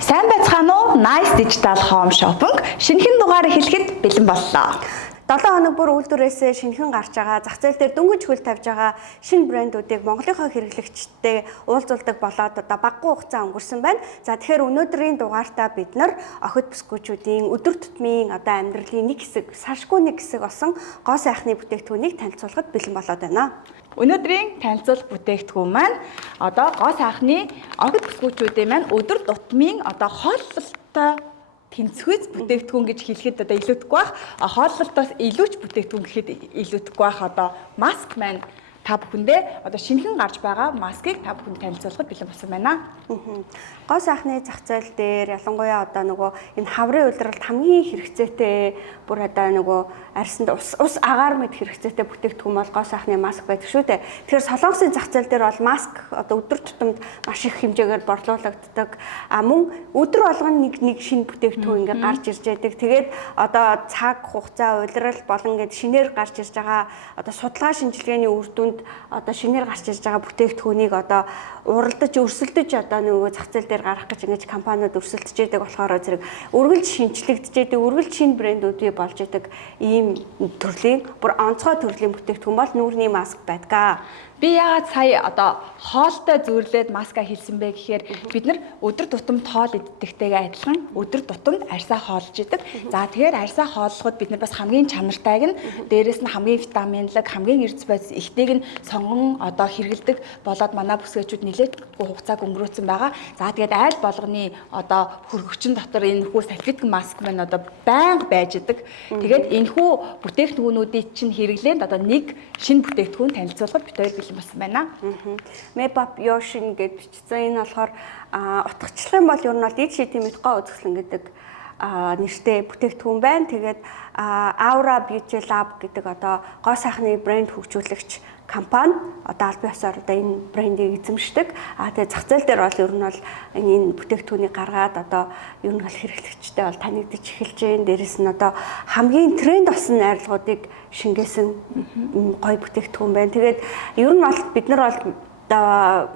Сайн байцгаана уу? Nice Digital Home Shopping шинэхэн дугаар эхлэхэд бэлэн боллоо. 7 хоног бүр үйлдвэрээсээ шинэхэн гарч байгаа зах зээл дээр дөнгөж хөл тавьж байгаа шинэ брэндүүдийг Монголынхоо хэрэглэгчтэй уулзуулдаг болоод одоо багагүй хугацаа өнгөрсөн байна. За тэгэхээр өнөөдрийн дугаартаа бид нар охид бүсгүүчүүдийн өдөр тутмын одоо амьдралын нэг хэсэг, салшгүй нэг хэсэг болсон гоо сайхны бүтээгдэхүүнийг танилцуулахад бэлэн болоод байна. Өнөөдрийн танилцуулах бүтээгдэхүүн маань одоо гоо сайхны охид бүсгүүчүүдийн маань өдөр тутмын одоо хооллолтой тэнцвэц бүтээгдэхүүн гэж хэлэхэд одоо илүүдэхгүй байх. Хооллолтоос илүүч бүтээгдэхүүн гэхэд илүүдэхгүй байх. Одоо маск маань та бүхэндээ одоо шинэхэн гарч байгаа маскыг та бүхэнд танилцуулахад бэлэн болсон байна. Гоо сайхны зах зээл дээр ялангуяа одоо нөгөө энэ хаврын улиралд хамгийн хэрэгцээтэй бүр одоо нөгөө арьсанд ус агаар мэд хэрэгцээтэй бүтээгдэхүүн бол гоо сайхны маск байдаг шүү дээ. Тэгэхээр Солонгосын зах зээл дээр бол маск одоо өдөр тутамд маш их хэмжээгээр борлуулагддаг. Мөн өдөр болгон нэг шинэ бүтээгдэхүүн ингээд гарч ирж байдаг. Тэгээд одоо цаг хугацаа улирал болон ингээд шинээр гарч ирж байгаа одоо судалгаа шинжилгээний үр дүнд одоо шинээр гарч ирж байгаа бүтээгдэхүүнийг одоо уралдаж өрсөлдөж одоо нөгөө зах зээл дээр гарах гэж ингэж компаниуд өрсөлдөж байдаг болохоор зэрэг үргэлж шинжлэгдэж байдаг, үргэлж шинэ брэндүүд бий болж байдаг ийм төрлийн бүр онцгой төрлийн бүтээгдэхүүн бол нүүрний маск байдаг. Би яагаад сая одоо хоолтой зөөрлөөд маска хийсэн бэ гэхээр бид нар өдөр тутам тоол иддэгтэйгээ адилхан өдөр тутамд арьсаа хоолж идэг. За тэгэхээр арьсаа хооллоход бид нар бас хамгийн чанартайг нь дээрэс нь хамгийн витаминлаг, хамгийн эрдэс бодис ихтэйг нь сонгон одоо хэрэгэлдэг болоод манай бүсгүүчүүд нэлээдгүй хугацааг өнгөрөөсөн байгаа. За тэгээд айл болгоны одоо хөргөгчн дотор энэ хүү салфетик маск маань одоо байнга байж идэг. Тэгээд энэхүү бүтээгдэхүүнүүдийг чинь хэрэглээнд одоо нэг шинэ бүтээгдэхүүн танилцуулахад бид хоёр болсон байна. Map Yoshin гэж бичсэн. Энэ болохоор утгачлах юм бол ер нь бол ид шидийн мэдгоо үзэсгэлэн гэдэг нэртэй бүтээгдэхүүн байна. Тэгээд Aura Beauty Lab гэдэг одоо гоо сайхны брэнд хөгжүүлэгч компани одоо аль биесээр одоо энэ брендийг эзэмшдэг. Тэгээд зах зээл дээр бол ер нь бол энэ бүтээгдэхүүнийг гаргаад одоо ер нь бол хэрэглэгчтэй бол танигдаж эхэлж байна. Дээрээс нь одоо хамгийн тренд болсон найрлагуудыг шингээсэн гоё бүтээгдэхүүн байна. Тэгээд ер нь бол бид нар бол одоо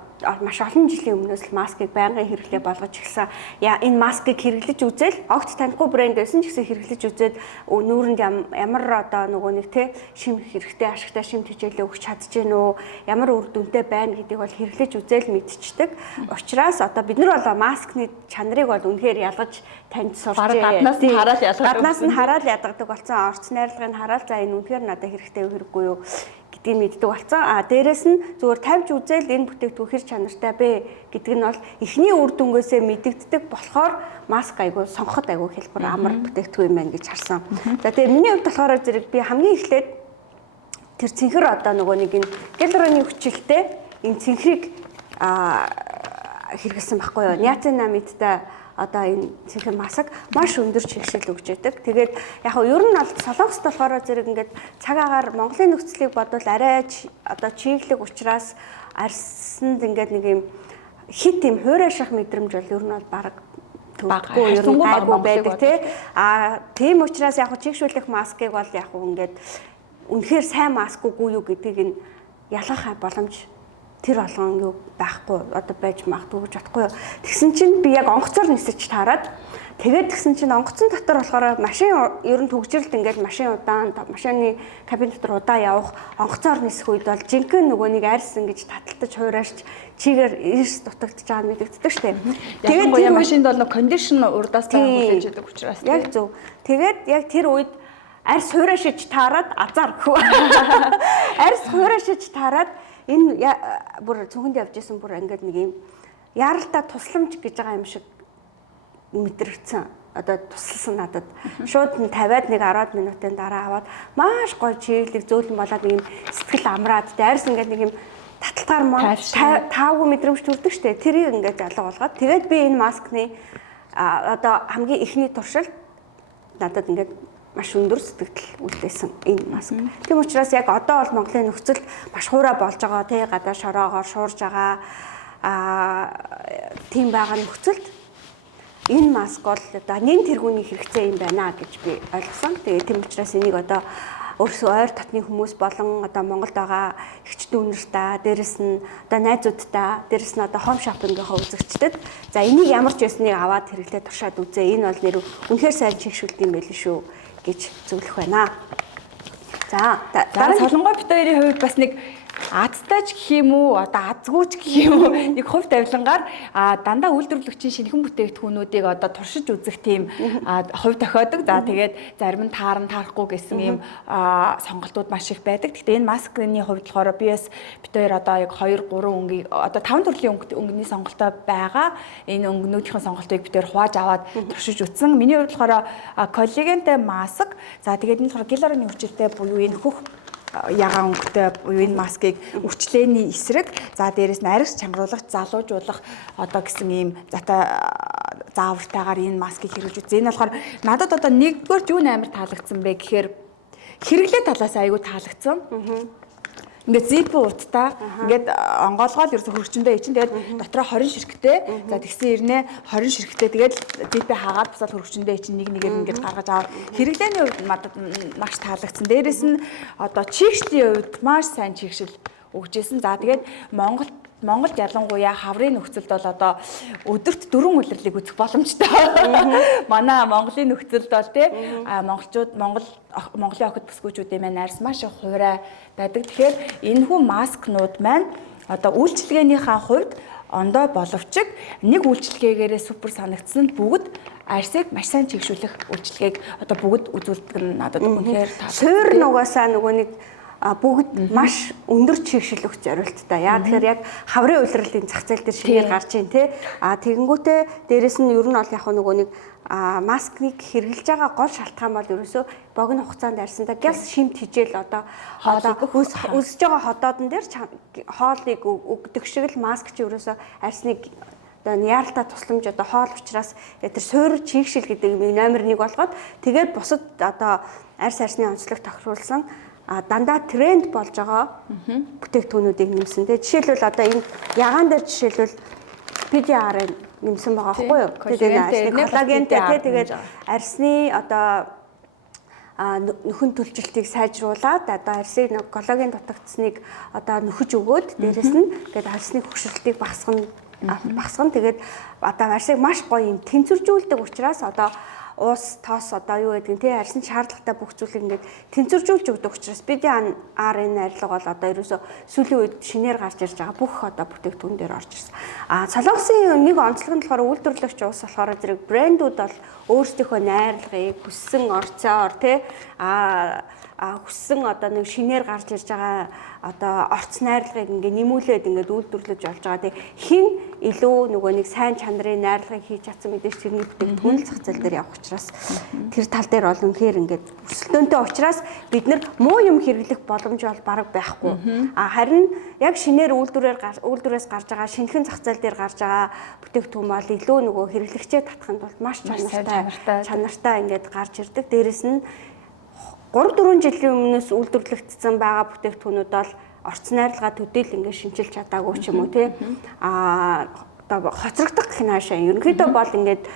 маш олон жилийн өмнөөс л маскыг байнгын хэрэглээ болгож эхэлсэн. Энэ маскыг хэрэглэж үзэл огт танихгүй брэнд байсан ч гэсэн хэрэглэж үзээд нүүрэнд ямар одоо нөгөө нэг те шим хэрэгтэй ашигтай шим тэжээлээ өгч чадчихэв нөө ямар үр дүнтэй байна гэдгийг бол хэрэглэж үзэл мэдчихдэг. Учираас одоо бид нар бол маскны чанарыг бол үнэхээр ялгаж танд сурч гаднаас нь хараад ялгадаг. Гаднаас нь хараад ядгадаг болсон. Орц найрлагыг хараад за энэ үнэхээр надад хэрэгтэй хэрэггүй юу гэдгийг мэддэг болсон. Дээрэс нь зүгээр тавьж үзэл энэ бүтээгдэхүүн хэр чанартай бэ гэдэг нь бол эхний үр дүнгээсээ мэдэгддэг болохоор маск айгу сонгоход айгу хэлбэр амар бүтээгдэхүүн юм байна гэж харсан. За тэгээ миний хувьд болохоор зэрэг би хамгийн эхлээд тэр цэнхэр одоо нөгөө нэг энэ гиалуроны хүчилтэй энэ цэнхрийг хэрэгэлсэн байхгүй юу? Ниацинамидтай одоо энэ цэнхэр маск маш өндөр чигшил өгч яадаг. Тэгээд яг нь ер нь бол Солонгост болохоор зэрэг ингээд цаг агаар Монголын нөхцөлийг бодвол арай одоо чиглэг учраас арьсанд ингээд нэг юм хит юм хуурайших мэдрэмж бол ер нь бол баг төгсгөө ер нь гайгүй байдаг тий. Тийм учраас яг нь чигшүүлэх маскыг бол яг нь ингээд үнэхээр сайн маск үгүй юу гэдгийг нь ялгах боломж тэр болгон юу байхгүй одоо байж магадгүй гэж бодохгүй. Тэгсэн чинь би яг онгоцоор нисэж таарад тэгээд тэгсэн чинь онгоцон дотор болохоор машин ер нь төгжрэлт ингээд машин удаан машины кабин дотор удаан явах онгоцоор нисэх үед бол жинхэнэ нөгөө нэг арьс ингэж таталтаж хуурайшч чигээр эрс дутагдж байгаа нь мэдэгддэг штеп. Тэгээд энэ машинд бол кондишн урдаас байгаа хүлээж байдаг учраас яг зөв. Тэгээд яг тэр үед арьс хуурайшиж таарад азар гэх. Арьс хуурайшиж таарад энэ бүр цүнхэнд явж исэн бүр ингээд нэг юм яралтай тусламж гэж байгаа юм шиг мэдрэгдсэн. Одоо тусалсан надад. Шууд нь 50-аад нэг 10 минутын дараа аваад маш гоё чиглэг зөөлөн болоод нэг юм сэтгэл амраад дайрс ингээд нэг юм таталтгаар маа таагүй мэдрэмж төрдөг штэ. Тэрийг ингээд алга болгоод тэгээд би энэ маскны одоо хамгийн ихний туршилт надад ингээд маш өндөр сэтгэл үлдээсэн энэ маск. Тийм учраас яг одоо бол Монголын нөхцөл маш хуурай болж байгаа тий гадаа шороогоор шуурж байгаа тийм байгаа нөхцөлд энэ маск бол одоо нэн тэргүүний хэрэгцээ юм байна гэж би ойлгосон. Тэгээ тийм учраас энийг одоо өөрсөө ойр дотны хүмүүс болон одоо Монголд байгаа эгч дүүнэртээ, дээрэс нь одоо найзуудтай, дээрэс нь одоо home shopping-ийнхаа үзэгчдэд за энийг ямар ч байсныг аваад хэрэглээ туршаад үзээ. Энэ бол нэр үнэхээр сайн чигшүүлт юм байл шүү гэж зөвлөх байна. За дараа солонгой бит хоёрын хувьд бас нэг азтайч гэх юм уу одоо азгүйч гэх юм уу нэг хувь тавилангаар дандаа үйлдвэрлэгчийн шинэхэн бүтээгдэхүүнүүдийг одоо туршиж үзэх тийм хувь тохиодог. За тэгээд зарим нь таарахгүй гэсэн ийм сонголтууд маш их байдаг. Гэхдээ энэ маскны хувьд болохоор би бас бит хоёр одоо яг 2 3 өнгийг одоо 5 төрлийн өнгөний сонголтоо байгаа. Энэ өнгөнүүдийн сонголтыг бит хоёр хувааж аваад туршиж үзсэн. Миний хувьд болохоор коллагентэй маск. За тэгээд энэ болохоор гиалурон хүчтэй буюу энэ хөх ягаан өнгөтэй энэ маскыг үрчлээний эсрэг за дээрэс нь арьс чангаруулах, залуужуулах одоо гэсэн ийм заавартайгаар энэ маскыг хэрэглэж үзье. Энэ болохоор надад одоо нэгдүгээр юу амар таалагдсан бэ гэхээр хэрэглээ талаас айгүй таалагдсан. Ингээд зип уттай ингээд онгоолгоол ерөөсө хөргөчөндөө ичэн тэгээд дотроо 20 ширхтээ за тэгсэн ирнэ 20 ширхтээ тэгээд зипээ хаагаад босоод хөргөчөндөө ичэн нэг нэгээр ингээд гаргаж аваад хэрэглээний хувьд надад маш таалагдсан. Дээрээс нь одоо чигшлийн хувьд маш сайн чигшил өгчээсэн. За тэгээд Монголд ялангуяа хаврын нөхцөлд бол одоо өдөрт 4 улирлыг үзэх боломжтой. Манай Монголын нөхцөлд бол тий Монголын охид бүсгүүчүүдийн маань арьс маш их хуурай байдаг. Тэгэхээр энэхүү маскнууд маань одоо үйлчилгээнийхээ хувьд ондоо боловч нэг үйлчилгээгээрээ супер санагдсан нь бүгд арьсыг маш сайн чигшүүлэх үйлчилгээг одоо бүгд үзүүлдэг нь надад үнэхээр таалагдсан. Суур нугасаа нөгөө нэг бүгд маш өндөр чигшил өгч зориулттай. Яа тэгэхээр яг хаврын улирлын зах зээл дээр шинээр гарч ийн тий. Тэгэнгүүтээ дээрэс нь ер нь бол яг нөгөө нэг маскыг хэрэглэж байгаа гол шалтгаан бол ерөөсөө богино хугацаанд арьсандаа гяс шимт хижээл одоо өсөж байгаа ходоодон дээр хоолыг өгдөг шиг л маск ч ерөөсөө арьсныг одоо яаралтай тусламж одоо хоол учраас тэр суур чигшил гэдэг юмыг номер 1 болгоод тэгээд бусад одоо арьсны онцлог тохируулсан дандаа тренд болж байгаа бүтээгдэхүүнүүдийг нэмсэн. Тэгээ жишээлбэл одоо энэ ягаан дээр жишээлбэл PDR-ыг нэмсэн байгаа байхгүй юу? Тэгээд коллагентэй тэгээд арьсны одоо нөхөн төлжилтийг сайжруулад одоо арьсыг коллаген дутагдсныг одоо нөхөж өгөөд дээрэс нь тэгээд арьсны хөгшрөлтийг багасгана. Тэгээд одоо арьсыг маш гоё юм тэнцвэржүүлдэг учраас одоо уус тоос одоо юу гэдэг нь тий арьсны шаардлагатай бүх зүйлийг ингээд тэнцвэржүүлж өгдөг учраас PDR-ын арилга бол одоо ерөөсө сүүлийн үед шинээр гарч ирж байгаа бүх одоо бүтээгдэхүүн дээр орж ирсэн. Солонгосын нэг онцлог нь болохоор үйлдвэрлэгч улс болохоор зэрэг брэндүүд бол өөрсдийнхөө найрлагыг хүссэн орцоор тий хүссэн одоо нэг шинээр гарч ирж байгаа одоо орц найрлагыг ингээ нэмүүлээд ингээд үйлдвэрлэж болж байгаа. Тэг хин илүү нөгөө нэг сайн чанарын найрлагыг хийж чадсан мэдээж тэрний бүтээгдэхүүн зах зээл дээр явах учраас тэр тал дээр бол үнэхээр ингээд өрсөлдөөнтэй учраас бид нар муу юм хэрэглэх боломж бол бараг байхгүй. Харин яг шинээр үйлдвэрээс гарч байгаа шинэхэн зах зээл дээр гарч байгаа бүтээгдэхүүн бол илүү нөгөө хэрэглэгчээ татханд бол маш чанартай ингээд гарч ирдэг. Дээрэс нь 3-4 жилийн өмнөөс үйлдвэрлэгдсэн байгаа бүтээгдэхүүнүүд бол орц найрлагаа төдийл ингээд шинжилж чадаагүй ч юм уу тий. Одоо хоцрогдох гэх наашаа ерөнхийдөө бол ингээд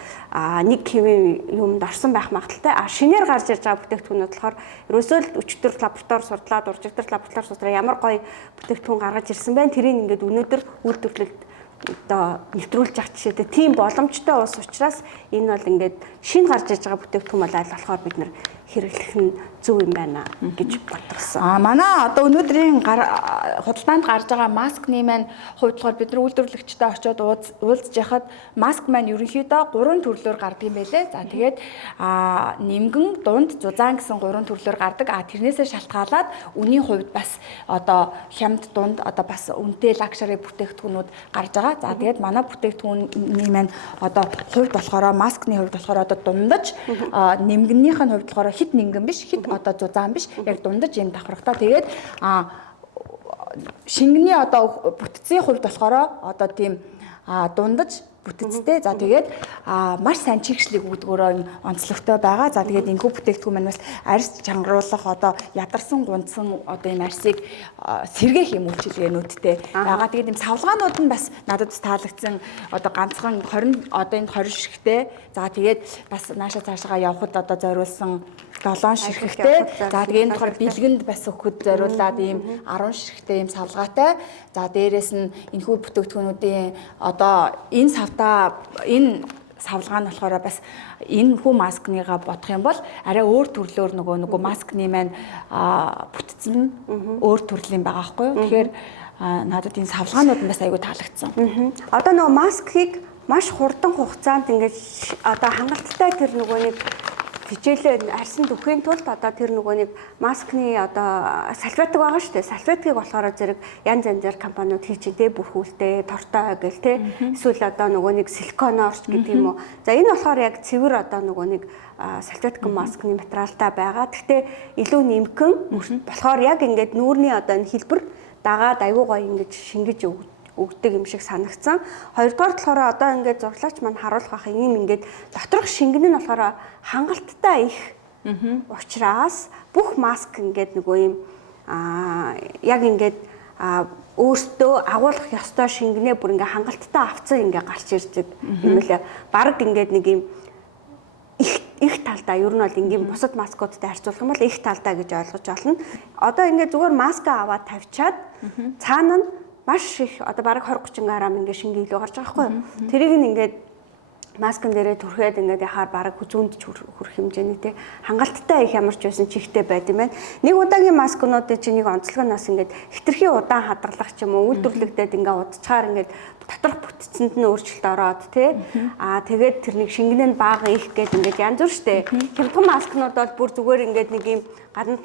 нэг хэвийн юмд орсон байх магадaltaй. Шинээр гарч ирж байгаа бүтээгдэхүүнүүд болохоор ерөөсөө л өчтөр лаборатори судлаад уржигдэр лаборатори судраа ямар гоё бүтээгдэхүүн гаргаж ирсэн байна. Тэрийг ингээд өнөөдөр үйлдвэрлэлд одоо нэвтрүүлж авах жишээтэй тийм боломжтой ус учраас энэ бол ингээд шинэ гарч ирж байгаа бүтээгдэхүүн бол аль болохоор бид нэр хэрэглэх нь зөв юм байна гэж бодсон. Манай одоо өнөөдрийн худалдаанд гарч байгаа маскны маань хувьд болохоор бид нар үйлдвэрлэгчтэй очиод уулзж яхад маск маань ерөнхийдөө 3 төрлөөр гардаг юм байлээ. За тэгээд нимгэн, дунд, зузаан гэсэн 3 төрлөөр гардаг. Тэрнээсээ шалтгаалаад үнийн хувьд бас одоо хямд, дунд одоо бас үнэтэй лакшери бүтээгдэхүүнүүд гарч байгаа. За тэгээд манай бүтээгдэхүүний маань одоо хувьд болохоор маскны хувьд болохоор одоо дундаж нимгэнийх нь хувьд болохоор хит нингэн биш, хит одоо зузаан биш, яг дундаж юм давхрахтаа. Тэгээд шингэний одоо бүтцийн хувьд болохоор одоо тийм дундаж бүтцтэй. За тэгээд маш сайн чигшлийг өгдөгөөрөө юм онцлогтой байгаа. За тэгээд энэхүү бүтээгдэхүүн маань бас арьс чангаруулах одоо ядарсан гунцсан одоо энэ арьсыг сэргээх юм үйлчилгээнүүдтэй байгаа. Тэгээд энэ савлгаанууд нь бас надад бас таалагдсан одоо ганцхан 20 одоо энэ 20 ширхтээ. За тэгээд бас нааша цаашаа явхад одоо зориулсан 7 ширхтээ. За тэгээд энэ болохоор бэлгэнд бас өгөхөд зориулаад ийм 10 ширхтээ ийм савлгаатай. За дээрэс нь энэхүү бүтээгдэхүүнүүдийн одоо энэ савлгаа нь болохоор бас энэ хүү маскныгаа бодох юм бол арай өөр төрлөөр нөгөө маскны маань бүтцэн өөр төрлийн байгаа байхгүй юу. Тэгэхээр надад энэ савлгаанууд нь бас айгүй таалагдсан. Одоо нөгөө маскыг маш хурдан хугацаанд ингээд одоо хангалттай тэр нөгөө нэг хичээлээ арьсанд өхийн тулд одоо тэр нөгөө нэг маскны одоо салфетик байгаа шүү дээ. Салфетикийг болохоор зэрэг янз янзаар компаниуд хийж дээ бүрхүүлтэй, тортой гэл те. Эсвэл одоо нөгөө нэг силиконорч гэдэг юм уу. За энэ болохоор яг цэвэр одоо нөгөө нэг салфетик маскны материалтай байгаа. Гэхдээ илүү нэмгэн болохоор яг ингээд нүүрний одоо энэ хэлбэр дагаад аюу гой ингэж шингэж өгдөг юм шиг санагдсан. Хоёрдугаар болохоор одоо ингээд зурлагч маань харуулах ах юм ингээд доторх шингэн нь болохоор хангалттай их учраас бүх маск ингээд нөгөө юм яг ингээд өөртөө агуулгах ёстой шингэнээ бүр ингээд хангалттай авцсан ингээд гарч ирдэг юм лээ. Бараг ингээд нэг юм их талдаа ер нь бол ингийн бусад маскуудтай харьцуулах юм бол их талдаа гэж ойлгож олно. Одоо ингээд зүгээр маск аваад тавьчаад цаана нь маш их одоо бараг 20-30 грамм ингээд шингээ илүү гарч байгаа байхгүй юу. Тэрийг нь ингээд маскын дээрээ түрхээд ингээд яхаар бараг зүүнд ч хүрэх хэмжээний те хангалттай их ямар ч байсан чихтэй байд юм байна. Нэг удаагийн маскнуудыг чи нэг онцлогоноос ингээд хитрхи удаан хадгалах ч юм уу үйлдвэрлэгдээд ингээд удачаар ингээд доторх бүтцэнд нь өөрчлөлт ороод те тэгээд тэрнийг шингэнэ нь бага их гээд ингээд янз бүр штэ. Хямдхан маскнууд бол бүр зүгээр ингээд нэг юм гадна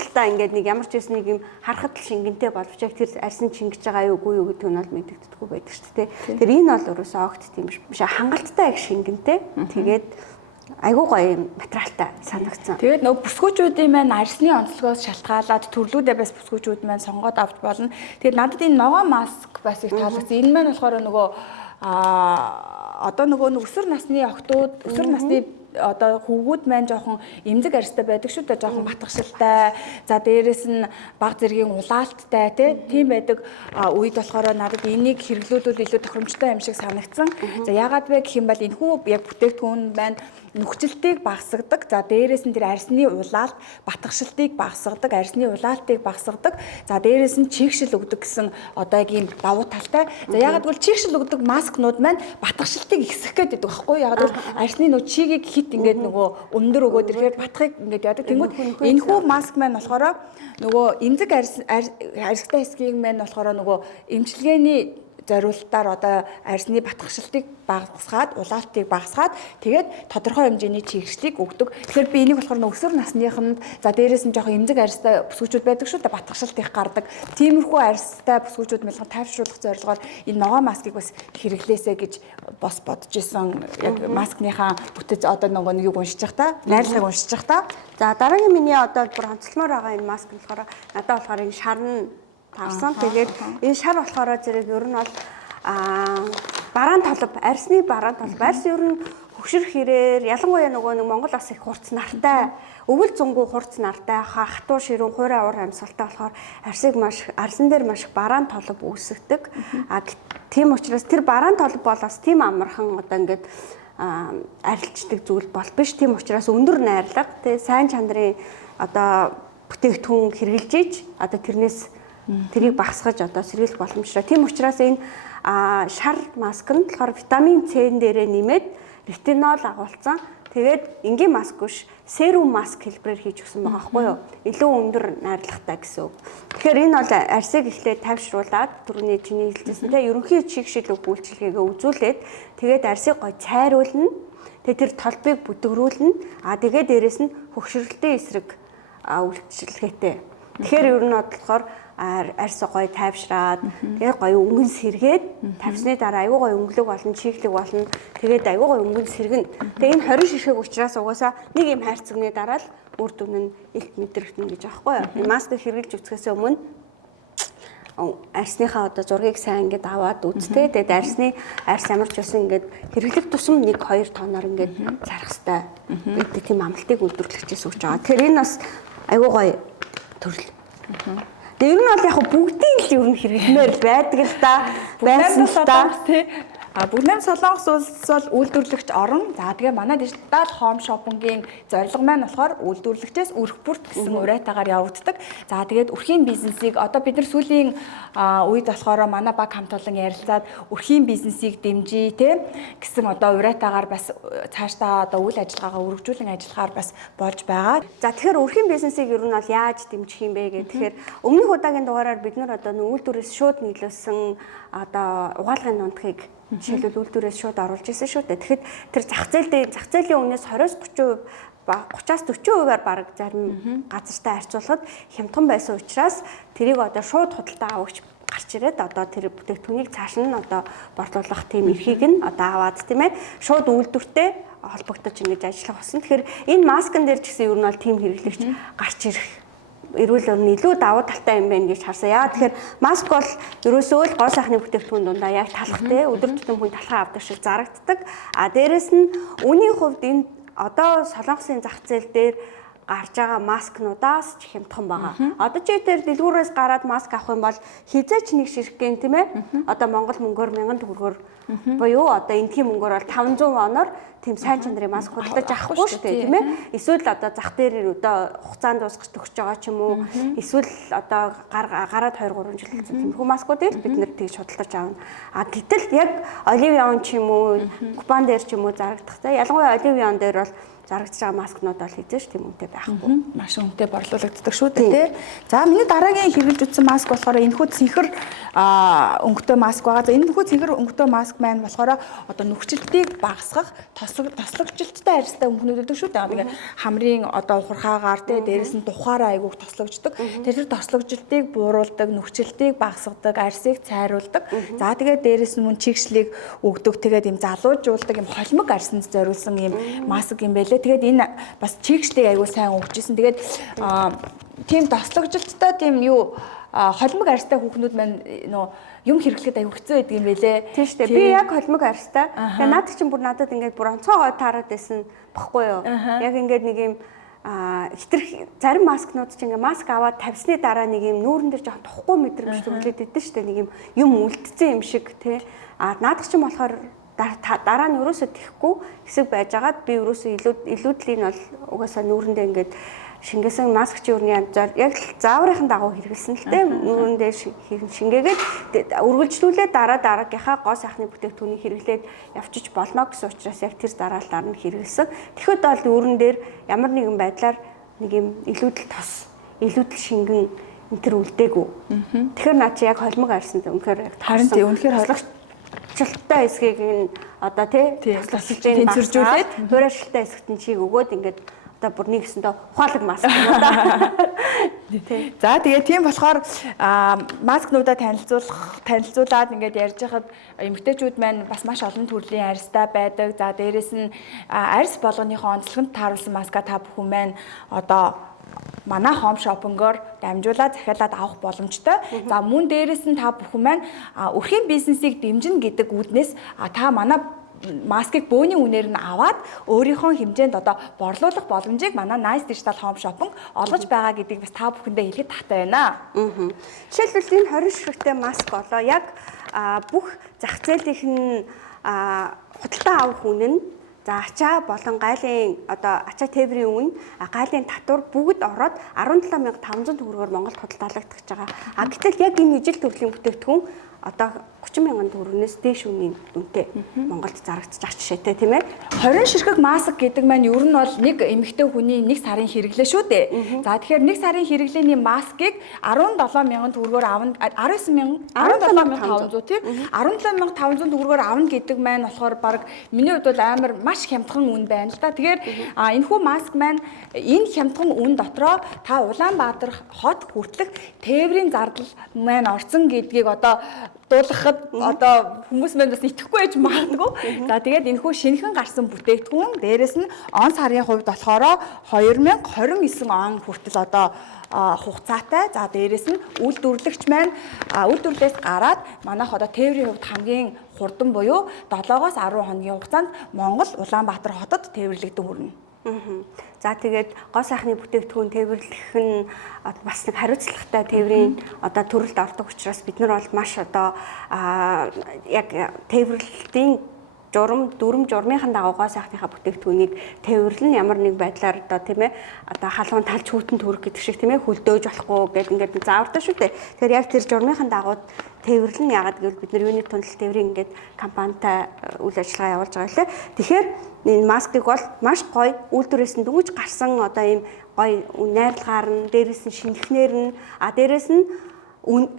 талтаа ингээд нэг ямар ч байсан нэг юм харахад л шингэнтэй боловч яг тэр арьсан чингэж байгаа юу үгүй юу гэдэг нь бол мэдэгдэхгүй байдаг шүү дээ. Тэр энэ бол ерөөсөө огт тийм биш хангалттай их шингэнтэй. Тэгээд айгуу гоё материалтай санагдсан. Тэгээд нөгөө бүсгүүчүүдийн маань арьсны онцлогоос шалтгаалаад төрлүүдээ бас бүсгүүчүүд маань сонгоод авч болно. Тэгээд надад энэ ногоон маск бас их таалагдсан. Энэ маань болохоор нөгөө одоо нөгөө өсвөр насны охтууд, өсвөр насны одоо хүүгүүд маань жоохон эмзэг арьстай байдаг шүү дээ, жоохон батгшилтай. За дээрэс нь баг зэргийн улаалттай тийм байдаг үед болохоор надад энийг хэрэглүүлвэл илүү тохиромжтой юм шиг санагдсан. За яагаад вэ гэх юм бол энэхүү яг бүтээгдэхүүн маань нөхцөлтийг багасгадаг. За дээрэс нь тэр арьсны улаалт, батгшилтыг багасгадаг, арьсны улаалтыг багасгадаг. За дээрэс нь чигшил өгдөг гэсэн одоо яг ийм давуу талтай. За яагаад гэвэл чигшил өгдөг маскнууд маань батгшилтыг ихсэх гэдэг байхгүй юу? Яагаад гэвэл арьсны нөгөө чигийг хит ингээд нөгөө өндөр өгөөд ирэхээр батхыг ингээд яадаг. Тэнгүүд энэхүү маск маань болохоор нөгөө эмзэг арьстай хэсгийг маань болохоор нөгөө эмчилгээний зориулалтаар одоо арьсны батгшилтыг багасгаад, улаалтыг багасгаад тэгээд тодорхой хэмжээний чигшлийг өгдөг. Тэгэхээр би энийг болохоор өсвөр насныханд за дээрээс нь жоохон эмзэг арьстай бүсгүүчүүд байдаг шүү дээ, батгшилт их гардаг. Тиймэрхүү арьстай бүсгүүчүүд мэлхэн тайвшруулах зорилгоор энэ ногоон маскыг бас хэрэглээсэй гэж бас бодож исэн. Яг маскныхаа бүтэц одоо нөгөө нэг уншиж та, найрлагыг уншиж та. За дараагийн миний одоо бүр онцлмоор байгаа энэ маск нь болохоор надад болохоор энэ шарн тавсан. Тэгээд энэ шар болохоор зэрэг ер нь бол бараан толб, арьсны бараан толб. Арьс ер нь хөгшрөх хэрээр ялангуяа нөгөө нэг Монгол бас их хурц нартай, өвөл зөнгөө хурц нартай, хатуу ширүүн хуурай уур амьсгалтай болохоор арьсан дээр маш бараан толб үүсгдэг. Тийм учраас тэр бараан толб бол бас тийм амархан одоо ингээд арилждаг зүйл бол биш. Тийм учраас өндөр найрлага, тий сайн чанарын одоо бүтээгдэхүүн хэрэгжилж ийж одоо тэрнээс тэрийг багасгаж одоо сэргийлэх боломжтой. Тийм учраас энэ шар маск нь болохоор витамин С дээрээ нэмээд ретинол агуулсан. Тэгээд энгийн маск биш, серум маск хэлбэрээр хийж өгсөн байгаа байхгүй юу? Илүү өндөр найрлагатай гэсэн үг. Тэгэхээр энэ бол арьсыг эхлээд тайвшруулад түрүүний чиний хэлжсэнтэй ерөнхий чигшил үйлчилгээгээ үзүүлээд тэгээд арьсыг гой цайруулна. Тэгээд тэр толбыг бүдгрүүлнэ. Тэгээд дээрэс нь хөгшрөлтийн эсрэг үйлчилгээтэй. Тэгэхээр ер нь болохоор арьс гой тайвшраад тэгээ гой өнгөн сэргээд тавьсны дараа аюу гой өнгөлөг болно, чиглэг болно. Тэгээд аюу гой өнгөн сэргэн. Тэгээ энэ 20 ширхэг учраас угаасаа нэг юм хайрцагны дараа л үр дүн нь илт мэдрэгдэнэ гэж аахгүй юу. Энэ маскыг хэрэглэж үзэхээс өмнө арсныхаа одоо зургийг сайн ингээд аваад үзтээ. Тэгээд арс ямар ч байсан ингээд хэрэглэх тусам 1-2 тоноор ингээд зарах хэрэгтэй гэдэг тийм амлалтыг үйлдвэрлэгчээс өгч байгаа. Тэгэхээр энэ бас айгүй гоё төрөл. Тэгээд ер нь бол яг бүгдийн л ер нь хэрэглэмээр байдаг л да. Байсан л да. Бүгд Солонгос улс бол үйлдвэрлэгч орон. За тэгээ манай дижитал хоум шопингийн зорилго маань болохоор үйлдвэрлэгчээс өрх бүрт гэсэн уриатаагаар явагддаг. За тэгээд өрхийн бизнесийг одоо бид нар сүүлийн үед болохоор манай баг хамт олон ярилцаад өрхийн бизнесийг дэмжиж гэсэн одоо уриатаагаар бас цаашдаа одоо үйл ажиллагаагаа өргөжүүлэн ажиллахаар бас болж байгаа. За тэгэхээр өрхийн бизнесийг ер нь бол яаж дэмжих юм бэ гэх тэгэхээр өмнөх удаагийн дугаараар бид нар одоо үйлдвэрээс шууд нийлүүлсэн одоо угаалгын нундхыг жишээлбэл үйлдвэрээс шууд оруулж ирсэн шүү дээ. Тэгэхэд тэр зах зээлийн өмнөөс 20-30% ба 30-40%-аар бараг зарим газартаа харьцуулахад хямдхан байсан учраас тэрийг одоо шууд худалдаа авагч гарч ирээд одоо тэр бүтээгдэхүүнийг цааш нь одоо борлуулах тийм эрхийг нь одоо аваад тийм ээ шууд үйлдвэртэй холбогдож ингэж ажиллах болсон. Тэгэхээр энэ маскан дээр ч гэсэн ер нь бол тийм хэрэглэгч гарч ирэх эрүүл орны илүү давуу талтай юм байна гэж харсан. Яа тэгэхээр маск бол ерөөсөө л гоо сайхны бүтээгдэхүүн дундаа яг талхтай өдөр тутам хүн талхаа авдаг шиг зарагддаг. Дээрэс нь үүний хувьд энэ одоо Солонгосын зах зээл дээр гарч байгаа маскнуудаас ч хямдхан байгаа. Одоо чи тэр дэлгүүрээс гараад маск авах юм бол хизээч нэг ширхгэн тийм ээ. Одоо Монгол мөнгөөр 1000 төгрөгөөр буюу одоо эндхийн мөнгөөр бол 500 воноор тийм сайн чанарын маск худалдаж авахгүй шүү дээ тийм ээ. Эсвэл одоо зах дээр одоо хугацаанд дуусгаж төгсөж байгаа ч юм уу. Эсвэл одоо гараад 2-3 жил болсон тиймэрхүү маскуудыг бид нэр тэгж худалдаж авна. Гэтэл яг Оливион ч юм уу, купон дээр ч юм уу зарагдах. Ялангуяа Оливион дээр бол зарагдж байгаа маскнууд бол хизээш тийм үнэтэй байхгүй. Маш үнэтэй борлуулагддаг шүү дээ тий. За миний дараагийн хэрэглэж үзсэн маск болохоор энэхүү цэнхэр өнгөтэй маск байгаа. За энэхүү цэнхэр өнгөтэй маск маань болохоор одоо нүхчилтийг багасгах тослогжилттай арьстай өнгөнүүд өгдөг шүү дээ. Нэг хамрын одоо ухархаагаар тий дээрэс нь тухаараа айгуух тослогждог. Тэр тослогжилтыг бууруулдаг, нүхчилтийг багасгадаг, арьсыг цайруулдаг. За тэгээд дээрэс нь мөн чигшлийг өгдөг. Тэгээд юм залуужуулдаг юм холимог арьсанд зориулсан юм маск юм байлээ. Тэгээд энэ бас чигшлийг аягүй сайн өгчээсэн. Тэгээд тийм тослогжилттай тийм юу холимог арьстай хүүхнүүд маань нөө юм хэрэглэхэд аягүй хэцүү байдаг юм байлээ. Тийм шүү дээ. Би яг холимог арьстай. Тэгээд наад чинь бүр надад ингээд бүр онцгой таарад байсан баггүй юу. Яг ингээд нэг юм хитрх зарим маскнууд ч ингээ маск аваад тавьсны дараа нэг юм нүүрэн дээр жоохон тухгүй мэдрэмж төрүүлээд идэв шүү дээ. Нэг юм үлдсэн юм шиг тий. Наадах чинь болохоор дараа нь өрөөсөө тэхгүй хэсэг байж байгаад би өрөөсөө илүүдлийг нь бол угаасаа нүүрэндээ ингээд шингээсэн маск чи өрний янзаар яг зааврын дагуу хэрэгэлсэн л дээ нүүрэндээ шингээгээд үргэлжлүүлээд дараагийнхаа гоо сайхны бүтээгдэхүүнийг хэрэглээд явчих болно гэсэн учраас яг тэр дараалалаар нь хэрэгэлсэн. Тэгэхэд бол нүүрэн дээр ямар нэгэн байдлаар нэг юм илүүдэл тос илүүдэл шингэн энэ төр үлдээгүй. Тэгэхээр наа чи яг холимог арьсан үнэхээр харин тий үнэхээр жилттай хэсгийг нь одоо тий тэнцвэржүүлээд хуурайшилтай хэсэгт нь чийг өгөөд ингээд одоо бүр нэг гэсэндээ ухаалаг маск юм да. За тэгээ тийм болохоор маскнуудаа танилцуулаад ингээд ярьж хахад эмэгтэйчүүд маань бас маш олон төрлийн арьстай байдаг. За дээрэс нь арьс болгоныхоо онцлогонд тааруулсан маска та бүхэн маань одоо манай хоум шопингоор дамжуулаад захиалаад авах боломжтой. За мөн дээрэс нь та бүхэн маань өрхийн бизнесийг дэмжинэ гэдэг үүднээс та манай маскыг бөөний үнээр нь аваад өөрийнхөө хэмжээнд одоо борлуулах боломжийг манай Nice Digital Home Shopping олгож байгаа гэдгийг бас та бүхэндээ хэлэхэд таатай байна. Жишээлбэл энэ 20 ширхэгтэй маск болоо яг бүх зах зээлийнх нь худалдаа авах үнэ нь за ачаа болон гайлын одоо ачаа тээврийн үн гайлын татвар бүгд ороод 17500 төгрөгөөр Монголд худалдаалагдаж байгаа. Гэтэл яг энэ ижил төрлийн бүтээгдэхүүн одоо 30,000 төгрөгнөөс дээш үнийн үнэтэй Монголд зарагдчих жишээтэй тийм ээ. 20 ширхэг маск гэдэг маань ер нь бол нэг эмэгтэй хүний 1 сарын хэрэглээ шүү дээ. За тэгэхээр 1 сарын хэрэглээний маскыг 17,000 төгрөгөөр авна 17,500 тийм 17,500 төгрөгөөр авна гэдэг маань болохоор баг миний хувьд бол амар маш хямдхан үн байна л да. Тэгэхээр энэхүү маск маань энэ хямдхан үн дотроо та Улаанбаатар хот хүртэлх тээврийн зардал маань орсон гэдгийг одоо дуулгахад одоо хүмүүс мань бас итгэхгүй байж магадгүй. За тэгээд энэхүү шинэхэн гарсан бүтээгдэхүүн дээрэс нь он сарын хувьд болохоор 2029 он хүртэл одоо хугацаатай. За дээрэс нь үйлдвэрлэгч маань үйлдвэрлэлээс гараад манайх одоо тээврийн хувьд хамгийн хурдан буюу 7-оос 10 хоногийн хугацаанд Монгол Улаанбаатар хотод тээвэрлэгдэн хүрнэ. За тэгээд гоо сайхны бүтээгдэхүүн тээвэрлэх нь бас нэг хариуцлагатай тээврийн одоо төрөлд ордог учраас бид нар бол маш одоо яг тээвэрлэлтийн дүрм журмынхан дагуу гоо сайхныхаа бүтээгдэхүүнийг тээвэрлэн ямар нэг байдлаар одоо тийм ээ одоо халуун талч хүүтэн төрөх гэдэг шиг тийм ээ хөлдөөж болохгүй гэдэг ингээд заавартай шүү дээ. Тэгэхээр яг тэр журмынхан дагуу тээвэрлэн яагаад гэвэл бид нар юуны тундал тээврийн ингээд компанитай үйл ажиллагаа явуулж байгаа лээ. Тэгэхээр энэ маскыг бол маш гоё үйлдвэрээс нь дөнгөж гарсан одоо ийм гоё найрлагаар нь дээрээс нь шинэхнэр нь дээрээс нь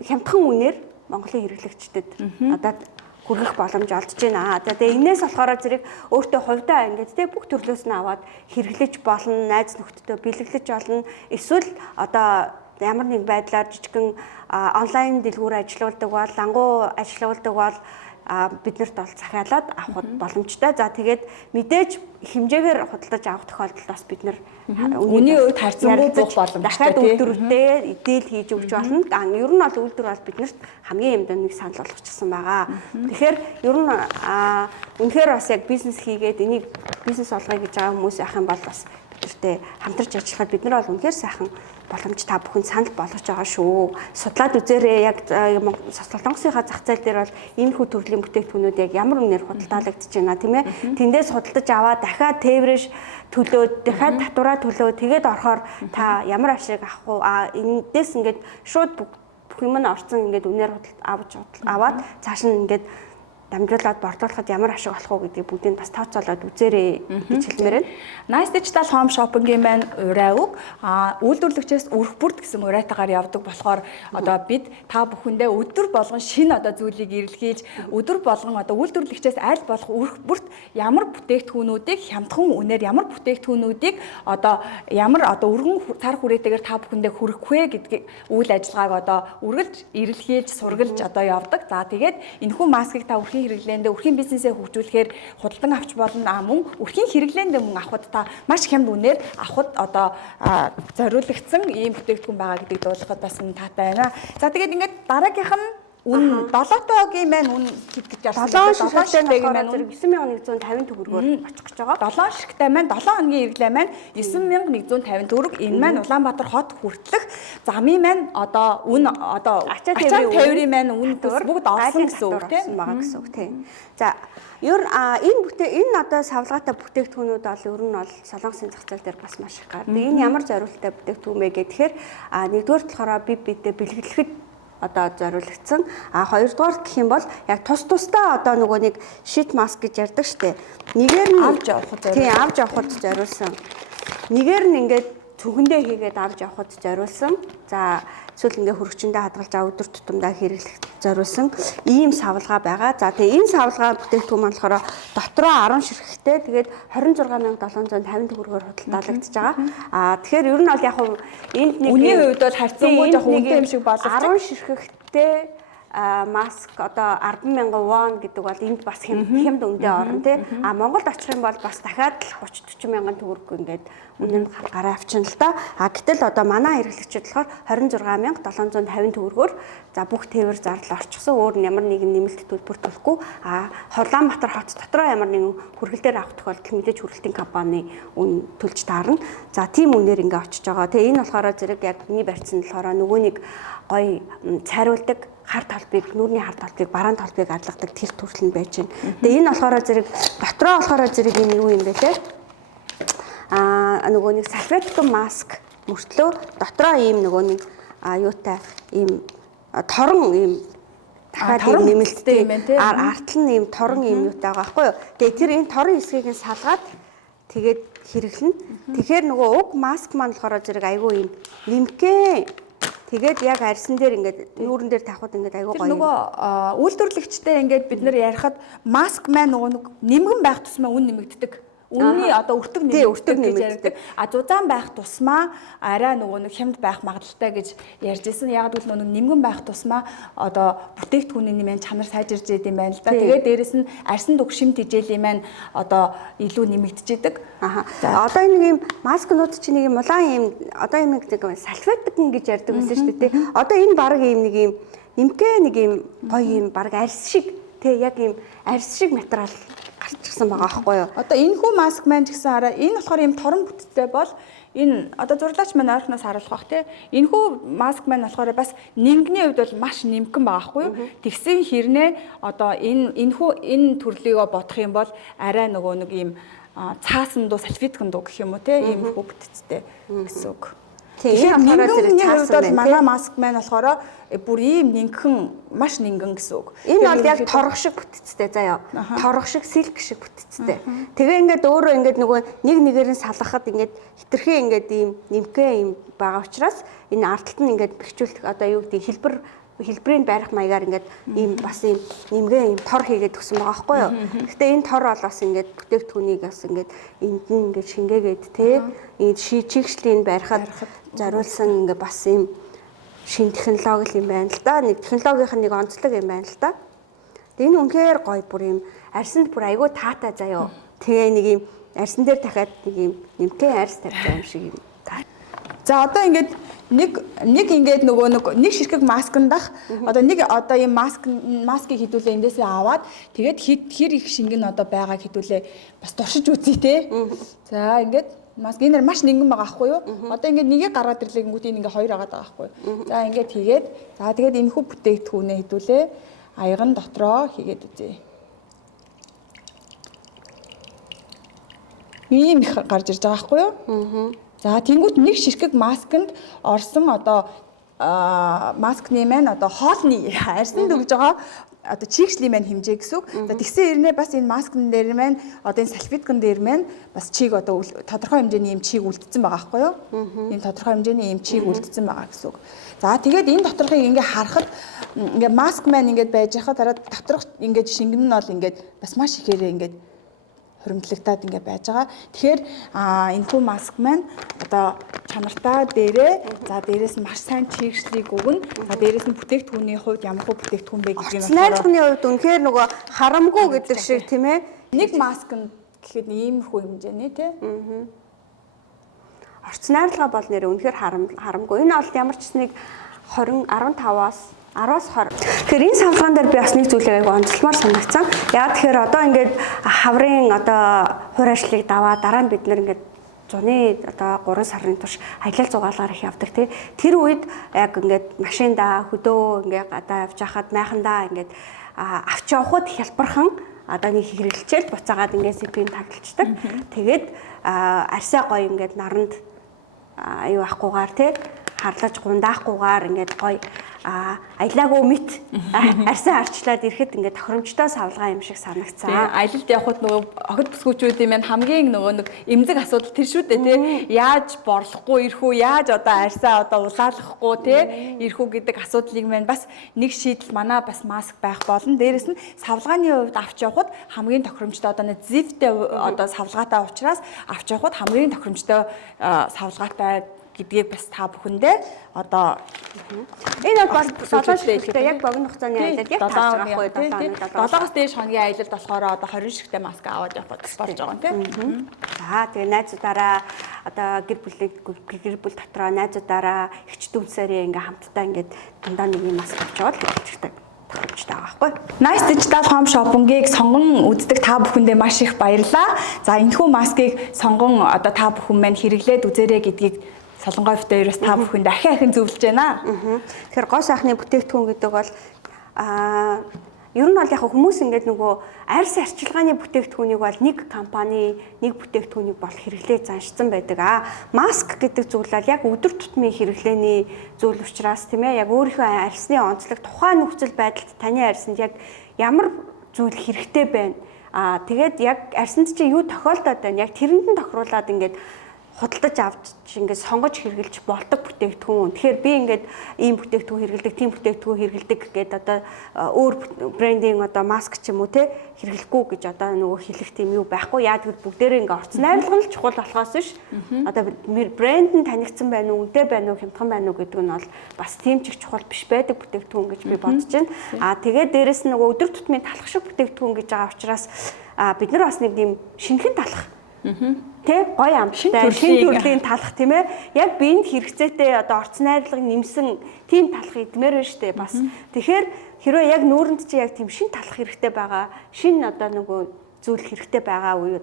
хямдхан үнээр Монголын хэрэглэгчдэд одоо хүргэх боломж олдож байна. Тэгээ энээс болохоор зэрэг өөртөө хувьдаа ингээд тэг бүх төрлөөс нь аваад хэрэглэж болно, найз нөхдөдөө бэлэглэж болно. Эсвэл одоо ямар нэг байдлаар жижигхэн онлайн дэлгүүр ажиллаулдаг бол, лангуу ажиллаулдаг бол биднэрт бол захиалаад авах боломжтой. За тэгээд мэдээж хэмжээгээр худалдаж авах тохиолдолд бас бид нар үний үед харьцангуй буух боломжтой. Дахиад үйлдвэртэй эдэл хийж өгч болно. Ер нь бол үйлдвэр бол биднэрт хамгийн юмд нэг санал болгочихсон байгаа. Тэгэхээр ер нь үнэхээр бас яг бизнес хийгээд энийг бизнес олгоё гэж байгаа хүмүүс ах юм бол бас бидэртээ хамтарч ажиллахад бид нар бол үнэхээр сайхан боломж та бүхэнд санал болгож байгаа шүү. Судлаад үзээрэй яг Солонгосынхаа зах зээл дээр бол энэ хүү төрлийн бүтээгдэхүүнүүд яг ямар үнээр худалдаалагдаж байна тийм ээ. Тэндээс худалдаж аваад дахиад тээврэж төлөөд дахиад татвараа төлөө тэгээд орохоор та ямар ашиг авах уу? Эндээс ингээд шууд бүх юм нь орцсон ингээд үнээр аваад цааш нь ингээд дамжуулаад борлуулахад ямар ашиг болох уу гэдгийг бүгдийг бас тооцоолоод үзээрэй гэж хэлмээр байна. Nice Digital Home Shopping-ийн маань урай үг үйлдвэрлэгчээс өрх бүрт гэсэн урайтаагаар явдаг болохоор одоо бид та бүхэндээ өдөр болгон шинэ одоо зүйлийг эрэлхийлж өдөр болгон одоо үйлдвэрлэгчээс аль болох өрх бүрт ямар бүтээгдэхүүнүүдийг хямдхан үнээр ямар бүтээгдэхүүнүүдийг одоо ямар одоо өргөн цар хүрээтэйгээр та бүхэндээ хүргэх вэ гэдгийг үйл ажиллагааг одоо үргэлж эрэлхийлж сургалж одоо явдаг. За тэгээд энэхүү маскыг та хэрэглээндээ өрхийн бизнесээ хөгжүүлэхээр худалдан авч болно мөн өрхийн хэрэглээндээ мөн авахд та маш хямд үнээр авахд одоо зориулагдсан ийм бүтээгдэхүүн байгаа гэдгийг дуулгахад бас энэ таатай байна. За тэгээд ингээд дараагийнх нь үн 7-тоогийн маань үн гэж ярьсан. 7 ширхэгтэй маань 9150 төгрөгөөр очих гэж байгаа. 7 ширхэгтэй маань 7 хоногийн хэрэглээ маань 9150 төгрөг. Энэ маань Улаанбаатар хот хүртэлх замын маань одоо үн одоо ачаа тээврийн маань үн бүгд орсон гэсэн үг тийм байгаа гэсэн үг тийм. За энэ одоо савлгаатай бүтээгдэхүүнүүд бол ер нь бол Солонгосын зах зээл дээр бас маш их гардаг. Энэ ямар зориулалттай бүтээгдэхүүн бэ гэхээр нэгдүгээр болохоор бидээ бэлгэлэхэд одоо зориулагдсан. Хоёрдугаар гэх юм бол яг тусдаа одоо нөгөө нэг шит маск гэж ярьдаг штеп. Нэгээр нь авч явахд зориулсан. Тийм, авч явахд зориулсан. Нэгээр нь ингээд цүнхэндээ хийгээд авч явахд зориулсан. За эсвэл ингээ хөрөгчөндөө хадгалж өдөр тутамдаа хэрэглэх зориулсан ийм савлгаа байгаа. За тэгээ энэ савлгаа бүтээгдэхүүн маань болохоор дотроо 10 ширхэгтэй. Тэгээд 26750 төгрөгөөр худалдаалагдчихж байгаа. Тэгэхээр ер нь бол яг энд нэг үнийн хувьд бол харьцангуй жоох үнэтэй юм шиг боловч 10 ширхэгтэй маск одоо 10,000 вон гэдэг бол энд бас хямд үндэ орно тий. Монголд очих юм бол бас дахиад 30-40 мянган төгрөг ингээд үнэнд гараа авчихна л да. Гэтэл одоо манай хэрэглэгчид болохоор 26750 төгрөгөөр за бүх тээвэр зардал орчихсон. Өөр нь ямар нэгэн нэмэлт төлбөр төлөхгүй. Улаанбаатар хот дотроо ямар нэгэн хүргэлтээр авах тохиолдолд мэдээж хүргэлтийн компани үн төлж таарна. За тийм үнээр ингээд очиж байгаа. Тэгээ энэ болохоор зэрэг яг миний барьсан болохоор нөгөө нэг гоё цайруулдаг хар талбыг, нүүрний хар талбыг, бараан талбыг адлагдаг тэр төрөл нь байж байна. Тэгээ энэ болохоор зэрэг дотроо болохоор зэрэг энэ юу юм бэ те? Нөгөө нэг салфетикэн маск мөртлөө дотроо ийм нөгөө нэг юутай ийм торон ийм дахиад ийм нэмэлттэй артал нь ийм торон ийм юутай байгаа байхгүй юу? Тэгээ тэр энэ торон хэсгийг нь салгаад тэгээд хэрэглэнэ. Тэгэхээр нөгөө уг маск маань болохоор зэрэг айгүй ийм нэмгэн. Тэгээд яг арьсан дээр ингээд нүүрэн дээр тавхад ингээд аюу гоё. Нөгөө үйлдвэрлэгчтэй ингээд бид нэр ярихад маск маань нөгөө нэг нэмгэн байх тусмаа үн нэмэгддэг. үнний одоо өртөг өртөг нэмэгддэг гэж нэмэгддэг. ярьдаг. Зузаан байх тусмаа арай нөгөө нэг хямд байх магадaltaй гэж ярьж ирсэн. Яг л нөгөө нимгэн байх тусмаа одоо бүтээгдэхүүний нэмэн чанар сайжирж идэм байна л да. Тэгээд дээрэс нь арьсан дуг шим тижээлийн маань одоо илүү нэмэгдэж идэг. Одоо энэ нэг юм маскнууд чинь нэг юм улаан юм одоо юм нэг салфетгэн гэж ярьдаг байсан шүү дээ. Одоо энэ баг юм нэг юм нимкэ нэг юм гоё юм баг арьс шиг яг юм арьс шиг материал гарчихсан байгаа байхгүй юу? Одоо энэ хүү маск маань ч гэсэн хараа энэ болохоор юм торон бүтцтэй бол энэ одоо зурлаач маань ойрхоноос харуулах бах тий. Энэ хүү маск маань болохоор бас нингний хувьд бол маш нимкэн байгаа байхгүй юу? Тэгсэн хэрнээ одоо энэ төрлийгөө бодох юм бол арай нөгөө нэг юм цаасан дуу салфеткэн дуу гэх юм уу тий. Ийм хүү бүтцтэй гэсэн үг. Тэгэхээр нингний хувьд бол манай маск маань болохоор бүр ийм нингхэн маш нингэн гэсэн үг. Энэ бол яг торох шиг бүтцтэй заяа. Торох шиг силк шиг бүтцтэй. Тэгээ ингээд өөрөө ингээд нөгөө нэг нэгээр нь салгахад ингээд хитрхээ ингээд ийм нимкээ ийм байгаа учраас энэ ардталт нь ингээд бэхжүүлэх одоо юу гэдэг хэлбэрийн байрах маягаар ингээд ийм бас ийм нэмгээ ийм тор хийгээд өгсөн байгаа байхгүй юу. Гэхдээ энэ тор бол бас ингээд бүтээгдэхүүнийг бас ингээд энд нь ингээд шингээгээд те ийм чигшлийн байрахад зориулсан ингээд бас ийм шин технологи юм байна л да. Нэг технологийн нэг онцлог юм байна л да. Энэ үнэхээр гоё бүр юм арьсанд бүр айгүй таатай заяо. Тэгээ нэг юм арьсан дээр дахиад нэг юм нэмтэй арьс тавьж байгаа юм шиг юм. За одоо ингээд нэг ингээд нөгөө нэг ширхэг маскандах одоо нэг одоо ийм маскыг хідүүлээ эндээсээ аваад тэгээд хэр их шингэн одоо байгааг хідүүлээ бас туршиж үзье те. За ингээд маск энэ маш нингэн байгаа байхгүй юу? Одоо ингээд нэгийг гаргаад ирлээнгүүт энэ ингээд хоёр агаад байгаа байхгүй юу? За ингээд тэгээд тэгээд энэ хүү бүтээгдэхүүнээ хідүүлээ аяган дотроо хийгээд үзье. Ийм их гарч ирж байгаа байхгүй юу? За тэнгуут нэг ширхэг масканд орсон одоо маскны маань одоо хоолны арьсан дүгж байгаа одоо чигшлийн маань хэмжээ гэсэн үг. За тэгсэн хэрнээ бас энэ маскн дээр маань одоо энэ салфеткан дээр маань бас чиг одоо тодорхой хэмжээний юм чиг үлдсэн байгаа байхгүй юу? Энэ тодорхой хэмжээний юм чиг үлдсэн байгаа гэсэн үг. За тэгээд энэ доторхыг ингээ харахад ингээ маск маань ингээ байж хахад хараад доторх ингээ шингэн нь бол ингээ бас маш ихээр ингээ хуримтлагтаад ингээ байж байгаа. Тэгэхээр энэ хүү маск маань одоо чанартаа дээрээ за дээрээс нь маш сайн чигшлийг өгнө. За дээрээс нь бүтээгдэхүүний хувьд ямар хөө бүтээгдэхүүн бэ гэдгийг нь найрхны хувьд үнэхээр нөгөө харамгүй гэдэг шиг тийм ээ. Нэг маск нь гэхэд ийм хүү хэмжээний тий. Орц найрлага бол нэр үнэхээр харамгүй. Энэ бол ямар ч нэг 15-аас 10-аас 20. Тэгэхээр энэ савлгаан дээр би бас нэг зүйлийг онцлмоор санагцсан. Яа тэгэхээр одоо ингээд хаврын одоо хувь ажлыг даваа дараа нь бид нэр ингээд зуны одоо 3 сарын турш аялал зугаалгаар их явдаг тий. Тэр үед яг ингээд машиндаа хөдөө ингээд одоо явж хахад майхандаа ингээд авч явахд хялбархан одоо нэг хэрэглэлчээл буцаагаад ингээд сипийн таглалцдаг. Тэгээд арьсаа гоё ингээд наранд аюу ахгүйгээр тий харлаж гундаахгүйгээр ингээд гоё аялаагүй мэт арьсан арчлаад ирэхэд ингээд тохиромжтой савлгаа юм шиг санагцсан. Аялалд явхад нөгөө охид бүсгүүчүүдийн маань хамгийн нөгөө нэг эмзэг асуудал тэр шүү дээ тий. Яаж борлохгүй ирэх үү? Яаж одоо арьсаа одоо улаалгахгүй тий? Ирэх үү гэдэг асуудлыг маань бас нэг шийдэл манай бас маск байх болно. Дээрэс нь савлгааны хувьд авч явхад хамгийн тохиромжтой одоо нэг зэвтэй одоо савлгаатай учраас авч явхад хамгийн тохиромжтой савлгаатай гэдгийг бас та бүхэндээ одоо энэ бол 7 ширхэгтэй яг богино хугацааны аялалд яг таарч байгаа байхгүй 7-оос дээш хоногийн аялалд болохоор одоо 20 ширхэгтэй маск аваад явах болж байгаа юм тийм. За тэгээ найзуудаараа одоо гэр бүл дотроо найзуудаараа эгч дүүнсээрээ ингээм хамтдаа ингээд дандаа нэг юм маск авч яваад хэлчихдэг. Тохиромжтой байгаа байхгүй. Nice Digital Home Shopping-ыг сонгон үздэг та бүхэндээ маш их баярлалаа. За энэхүү маскыг сонгон одоо та бүхэн маань хэрэглээд үзээрэй гэдгийг Солонгой фитээрээс та бүхэнд ахин зөвлөж байна. Тэгэхээр гоо сайхны бүтээгдэхүүн гэдэг бол ер нь бол яг хүмүүс ингээд нөгөө арьс арчилгааны бүтээгдэхүүнийг бол нэг компани нэг бүтээгдэхүүнийг бол хэрэглээ заншсан байдаг. Маск гэдэг зүйл бол яг өдөр тутмын хэрэглээний зүйл учраас тийм ээ яг өөрийнхөө арьсны онцлог тухайн нөхцөл байдалд таны арьсанд яг ямар зүйл хэрэгтэй байна. Тэгээд яг арьсанд чинь юу тохиолдоод байна. Яг тэрэнд нь тохируулаад ингээд худалдаж авч ингээд сонгож хэрэглэж болдог бүтээгдэхүүн. Тэгэхээр би ингээд ийм бүтээгдэхүүн хэрэглэдэг, тийм бүтээгдэхүүн хэрэглэдэг гэдэг одоо өөр брендинг одоо маск ч юм уу те хэрэглэхгүй гэж одоо нөгөө хэлэх тийм юу байхгүй. Яа гэвэл бүгдээрээ ингээд орц найрлага нь л чухал болохоос биш. Одоо брэнд нь танигдсан байна уу, үнэтэй байна уу, хямдхан байна уу гэдэг нь бол бас тийм ч их чухал биш байдаг бүтээгдэхүүн гэж би бодож байна. Тэгээд дээрэс нь нөгөө өдөр тутмын талах шиг бүтээгдэхүүн гэж байгаа учраас бид нар бас нэг тийм шинэхэн талах тэ гоё амттай шинэ төрлийн талах тийм ээ яг биед хэрэгцээтэй одоо орц найрлагыг нэмсэн тийм талах идмээр байна шүү дээ бас тэгэхээр хэрвээ яг нүүрэнд чи яг тийм шинэ талах хэрэгтэй байгаа шинэ одоо нөгөө зүйл хэрэгтэй байгаа үе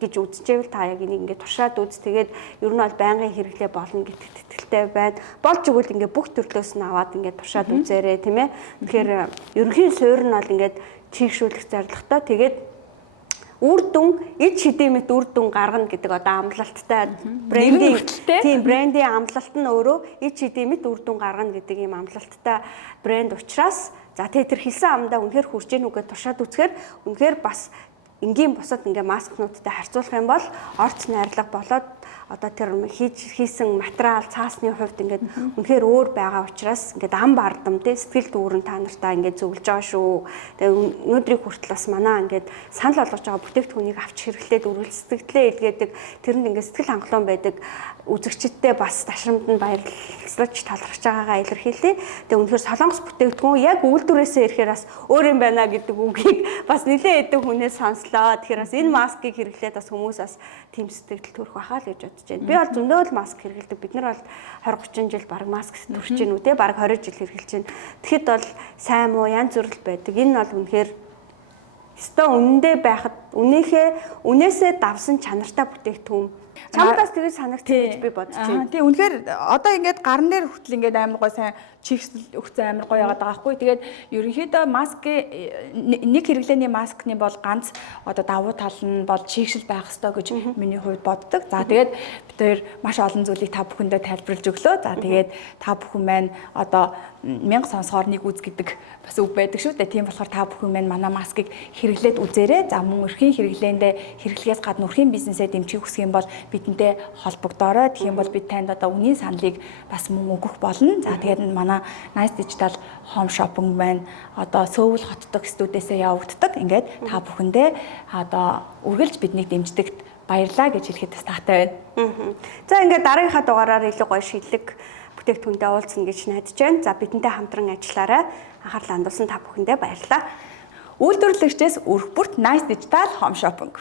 гэж үзчихвэл та яг энийг ингээд туршаад үз тэгээд ер нь бол байнгын хэрэглээ болно гэдэгт итгэлтэй байна. Болж игэл ингээд бүх төрлөөс нь аваад ингээд туршаад үзээрэй тийм ээ. Тэгэхээр ерөнхийн суурь нь бол ингээд чийгшүүлэх зорилготой тэгээд үр дүн эд шидэмэт үр дүн гаргана гэдэг одоо амлалттай брендинг тийм брендийн амлалт нь өөрөө эд шидэмэт үр дүн гаргана гэдэг ийм амлалттай брэнд учраас за тэр хэлсэн амдаа үнэхээр хүрч ийн үгээ туршаад үзэхээр үнэхээр бас энгийн бусад ингээ маскнуудтай харьцуулах юм бол орц найрлага болоод одоо тэр хийсэн материал цаасны хувьд ингээд үнэхээр өөр байгаа учраас ингээд ам бардам тэ сэтгэл дүүрэн та нартаа ингээд зөвлөж байгаа шүү. Тэгээ өнөөдрийг хүртэл бас манаа ингээд санал болгож байгаа бүтээгдэхүүнийг авч хэрэглээд үргэлж сэтгэлдээ илгээдэг тэрэнд ингээд сэтгэл хангалуун байдаг үзэгчдтэй бас ташрамд нь баярлаж талархаж байгаагаа илэрхийлээ. Тэгээ үнэхээр солонгос бүтээгдэхүүн яг үйлдвэрээсээ ирэхээр бас өөр юм байна гэдэг үгийг бас нэлээд эдэг хүнээс сонслоо. Тэгэхээр бас энэ маскыг хэрэглээд бас хүмүүс бас тийм сэтгэл төрөх байхаа л гэж бодож байна. Би бол зөндөө л маск хэрэглэдэг. Бид нар бол 20 30 жил баг маск төрж гин үү те баг 20 жил хэрэглэж байна. Тэгэхэд бол сайн муу янз бүр л байдаг. Энэ бол үнэхээр өстой үнэндээ байхад үнээсээ давсан чанартай бүтээгдэхүүн. Чамдаас тэгэж санагдчих гэж би бодож байна. Тийм үнэхээр одоо ингээд гарн дээр хүртэл ингээд амар гой сайн чигсэл өгсөн амар гоё яваад байгаа байхгүй. Тэгээд ерөнхийдөө нэг хэрэглээний маскны бол ганц одоо давуу тал нь бол чигсэл байх ёстой гэж миний хувьд боддог. За тэгээд бид хоёр маш олон зүйлийг та бүхэндээ тайлбарлаж өглөө. За тэгээд та бүхэн маань одоо 1000 сонсохоор нэг үз гэдэг бас үг байдаг шүү дээ. Тийм болохоор та бүхэн маань манай маскыг хэрэглээд үзээрэй. За мөн өрхийн хэрэглээндээ хэрэглэхээс гадна өрхийн бизнесээ дэмжих хүсэх юм бол бидэнтэй холбогдоорой. Тэгэх юм бол бид танд одоо үнийн саналыг бас мөн өгөх болно. За тэгээд манай Nice Digital Home Shopping маань одоо Сөүл хотдох студиэсээ явагддаг. Ингээд та бүхэндээ одоо үргэлж биднийг дэмждэгт баярлалаа гэж хэлэхэд бас таатай байна. За ингээд дараагийнхаа дугаараар илүү гоё шийдлэг бүтээгдэхүүнтэй уулзна гэж найдаж байна. За бидэнтэй хамтран ажиллаарай. Анхаарлаа хандуулсан та бүхэндээ баярлалаа. Үйлдвэрлэгчдээс өрх бүрт Nice Digital Home Shopping.